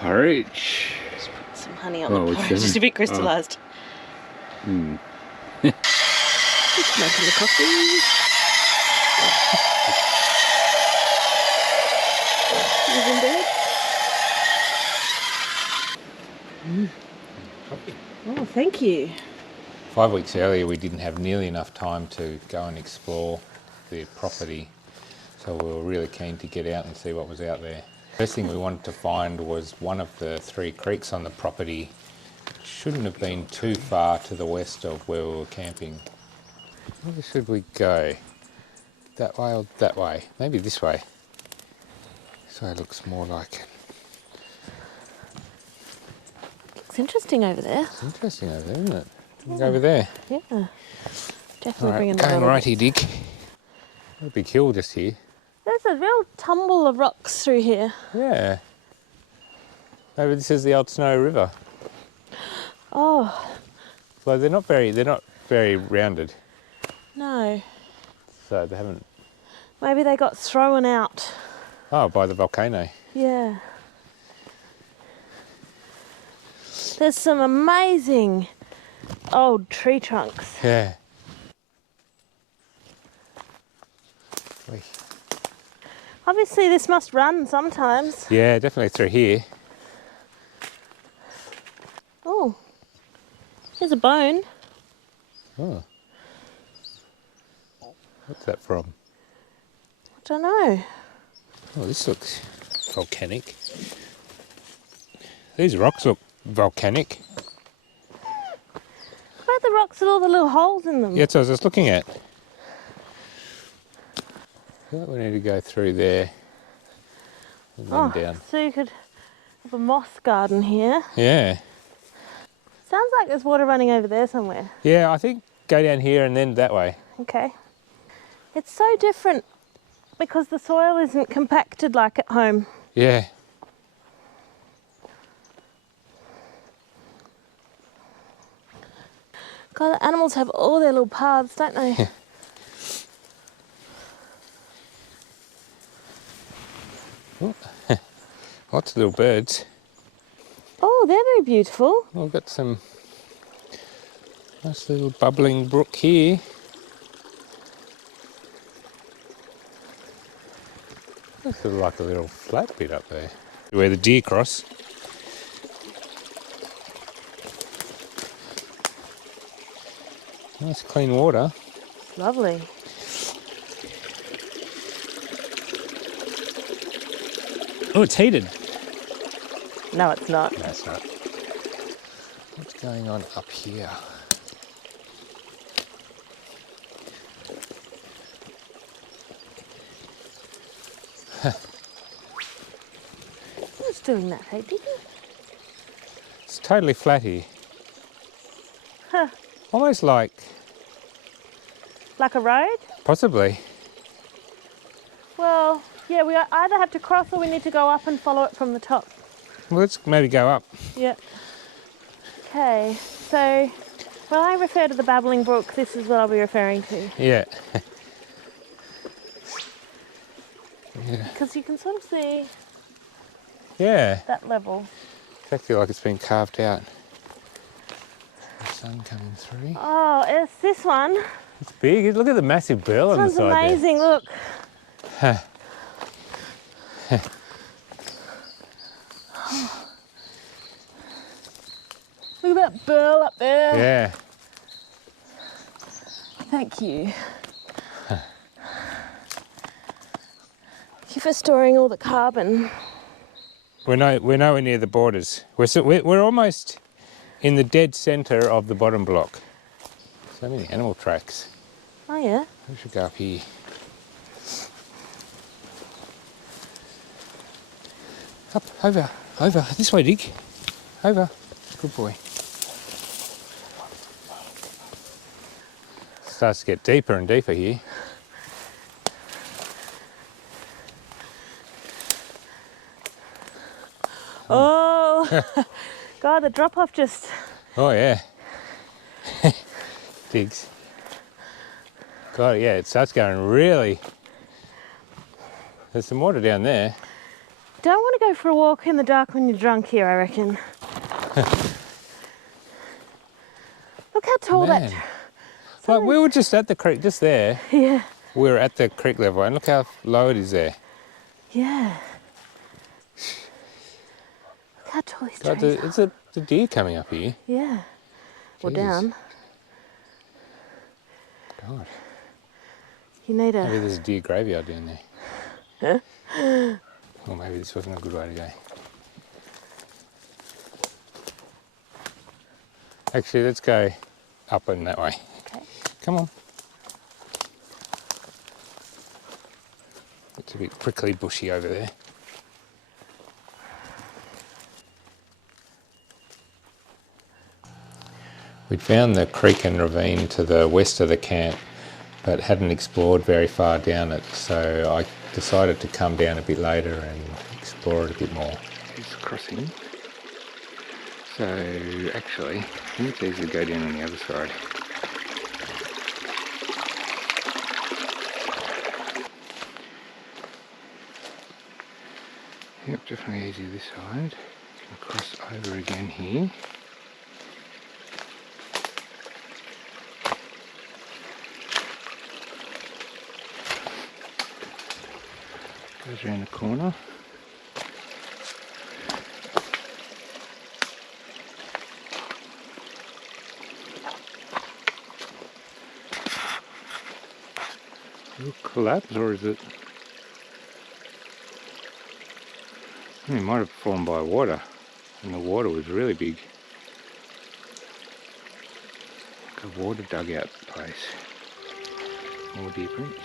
porridge. Just put some honey on the porridge, just a bit crystallised. Mm. Just making the coffee. He's in bed. Coffee. Oh, thank you. 5 weeks earlier we didn't have nearly enough time to go and explore the property, so we were really keen to get out and see what was out there. First thing we wanted to find was one of the 3 creeks on the property. It shouldn't have been too far to the west of where we were camping. Where should we go? That way or that way? Maybe this way. This way looks more like it. Looks interesting over there. It's interesting over there, isn't it? We go over there. Yeah. Definitely bringing it going over. righty, Dick. A big hill just here. There's a real tumble of rocks through here. Yeah. Maybe this is the old Snow River. Oh. Well, they're not very rounded. No. So they haven't. Maybe they got thrown out. Oh, by the volcano. Yeah. There's some amazing old tree trunks. Yeah. Obviously this must run sometimes. Yeah, definitely through here. Oh, here's a bone. Oh. What's that from? I don't know. Oh, this looks volcanic. These rocks look volcanic. Where are the rocks with all the little holes in them? Yeah, that's what I was just looking at. I think we need to go through there and then down. So you could have a moss garden here. Yeah. Sounds like there's water running over there somewhere. Yeah, I think go down here and then that way. Okay. It's so different because the soil isn't compacted like at home. Yeah. God, the animals have all their little paths, don't they? Lots of little birds. Oh, they're very beautiful. Oh, we've got some nice little Babbling Brook here. Looks like a little flat bit up there where the deer cross. Nice clean water. Lovely. Oh, it's heated. No, it's not. No, it's not. What's going on up here? Who's doing that, hey, Dicky? It's totally flat here. Huh. Almost like, Like a road? possibly. Well, yeah, we either have to cross or we need to go up and follow it from the top. Well, let's maybe go up. Yep. Okay, so when I refer to the Babbling Brook, this is what I'll be referring to. Yeah. Because you can sort of see Yeah. that level. Exactly like it's been carved out. The sun coming through. Oh, it's this one. It's big. Look at the massive burl on the This side one's amazing, look. there. Look at that burl up there. Yeah. Thank you. Thank you for storing all the carbon. We're nowhere near the borders. We're almost in the dead centre of the bottom block. So many animal tracks. Oh yeah? We should go up here. Up, over, this way, Dick. Over. Good boy. Starts to get deeper and deeper here. Oh, God, the drop off just... Oh yeah. Digs. God, yeah, it starts going really... There's some water down there. Don't want to go for a walk in the dark when you're drunk here, I reckon. Look how tall Man. Like we were just at the creek, just there. Yeah. We were at the creek level, and look how low it is there. Yeah. Look how tall these God, trees are. it's a deer coming up here. Yeah. Or Jesus. down. God. You need Maybe a... there's a deer graveyard down there. Or maybe this wasn't a good way to go. Actually, let's go up and that way. Okay. Come on. It's a bit prickly bushy over there. We'd found the creek and ravine to the west of the camp, but hadn't explored very far down it, so I decided to come down a bit later and explore it a bit more. It's crossing. So actually, I think it's easier to go down on the other side. Yep, definitely easier this side. Can cross over again here. Goes around the corner. Will it collapse, or is it? It might have fallen by water, and the water was really big. Like a water dugout place. More deer prints.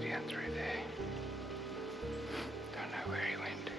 Down through there. Don't know where he went.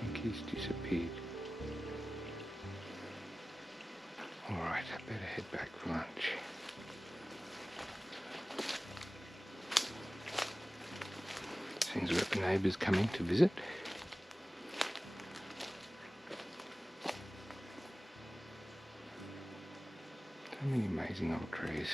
I think He's disappeared. Alright, I better head back for lunch. Seems we've got the neighbours coming to visit. So many amazing old trees.